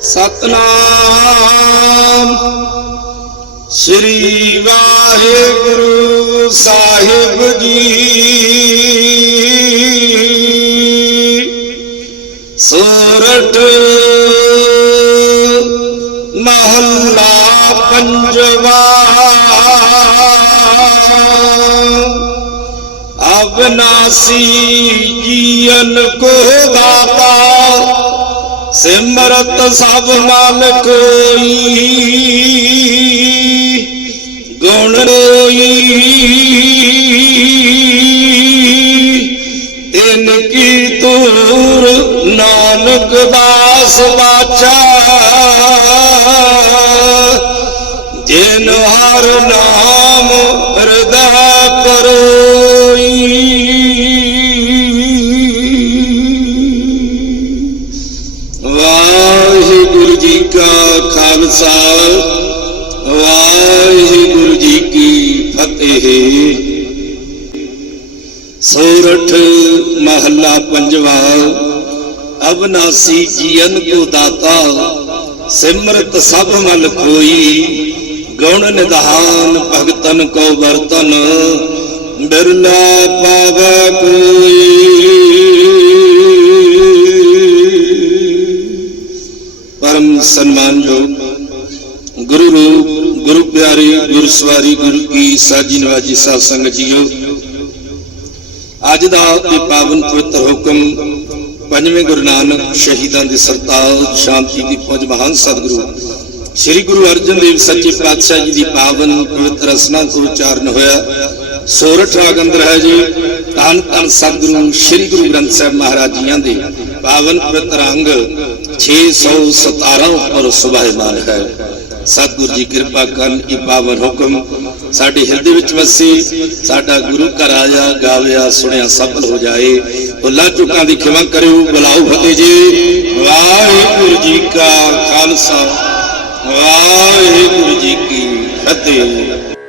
ਸਤਨਾਮ। ਸ੍ਰੀ ਵਾਹਿਗੁਰੂ ਸਾਹਿਬ ਜੀ। ਸੋਰਠ ਮਹੱਲਾ ਪੰਜਵਾ। ਅਬਨਾਸੀ ਜੀਵਨ ਕੋ ਦਾਤਾ। ਸਿਮਰਤ ਸਭ ਮਾਲਕ ਕੋਈ ਗੁਣ ਰੋਈ। ਤਿਨ ਕੀ ਤੂਰ ਨਾਨਕ ਦਾਸ ਬਾਚਾ ਜਿਨ ਹਰ ਨਾਮ ਜੀ ਕਾ ਖਾਲਸਾ, ਵਾਹਿਗੁਰੂ ਜੀ ਕੀ ਫਤਿਹ। ਸੋਰਠ ਮਹੱਲਾ ਪੰਜਵਾ, ਅਬਨਾਸੀ ਜੀਵਨ ਕੋ ਦਾਤਾ, ਸਿਮਰਤ ਸਭ ਮਲ ਕੋਈ ਗੁਣ ਨਿਧਾਨ ਭਗਤਨ ਕੋ ਵਰਤਨ, ਬਿਰਲਾ ਪਾਵੈ ਕੋਈ ਸਨਮਾਨਯੋਗ ਗੁਰੂ ਰੂਪ, ਗੁਰੂ ਪਿਆਰੇ, ਗੁਰੂ ਸਵਾਰੀ, ਗੁਰੂ ਕੀ ਸਾਜੀ ਨਵਾਜੀ ਸਾਧ ਸੰਗਤ ਜੀਓ। ਅੱਜ ਦਾ ਇਹ ਪਾਵਨ ਪਵਿੱਤਰ ਹੁਕਮ ਪੰਜਵੇਂ ਗੁਰੂ ਨਾਨਕ ਸ਼ਹੀਦਾਂ ਦੇ ਸਰਤਾਜ ਸ਼ਾਂਤੀ ਦੀ ਪੁੰਜ ਮਹਾਨ ਸਤਿਗੁਰੂ, ਸ੍ਰੀ ਗੁਰੂ ਅਰਜਨ ਦੇਵ ਸੱਚੇ ਪਾਤਸ਼ਾਹ ਜੀ ਦੀ ਪਾਵਨ ਪਵਿੱਤਰ ਰਸਨਾ ਤੋਂ ਉਚਾਰਨ ਹੋਇਆ। ਸੋਰਠ ਰਾਗ ਅੰਦਰ ਹੈ ਜੀ। ਧੰਨ ਧੰਨ ਸਤਿਗੁਰੂ, ਸ੍ਰੀ ਗੁਰੂ ਗ੍ਰੰਥ ਸਾਹਿਬ ਮਹਾਰਾਜ ਜੀਆਂ ਦੇ। ਪਾਵਨ ਪਵਿੱਤਰ 617 ਉੱਪਰ ਸੁਭਾਇਮਾਨ ਹੈ ਸਤਿਗੁਰੂ ਜੀ ਕਿਰਪਾ ਕਰਨ ਇਹ ਪਾਵਨ ਹੁਕਮ ਸਾਡੇ ਹਿਰਦੇ ਵਿੱਚ ਵਸੇ ਸਾਡਾ ਗੁਰੂ ਘਰ ਆਇਆ ਗਾਵਿਆ ਸੁਣਿਆ ਸਫਲ ਹੋ ਜਾਏ ਭੁੱਲਾਂ ਚੁੱਕਾਂ ਦੀ ਖਿਮਾ ਕਰਿਓ ਬੁਲਾਓ ਫਤਿਹ ਜੀ ਵਾਹਿਗੁਰੂ ਜੀ ਕਾ ਖਾਲਸਾ ਵਾਹਿਗੁਰੂ ਜੀ ਕੀ ਫਤਿਹ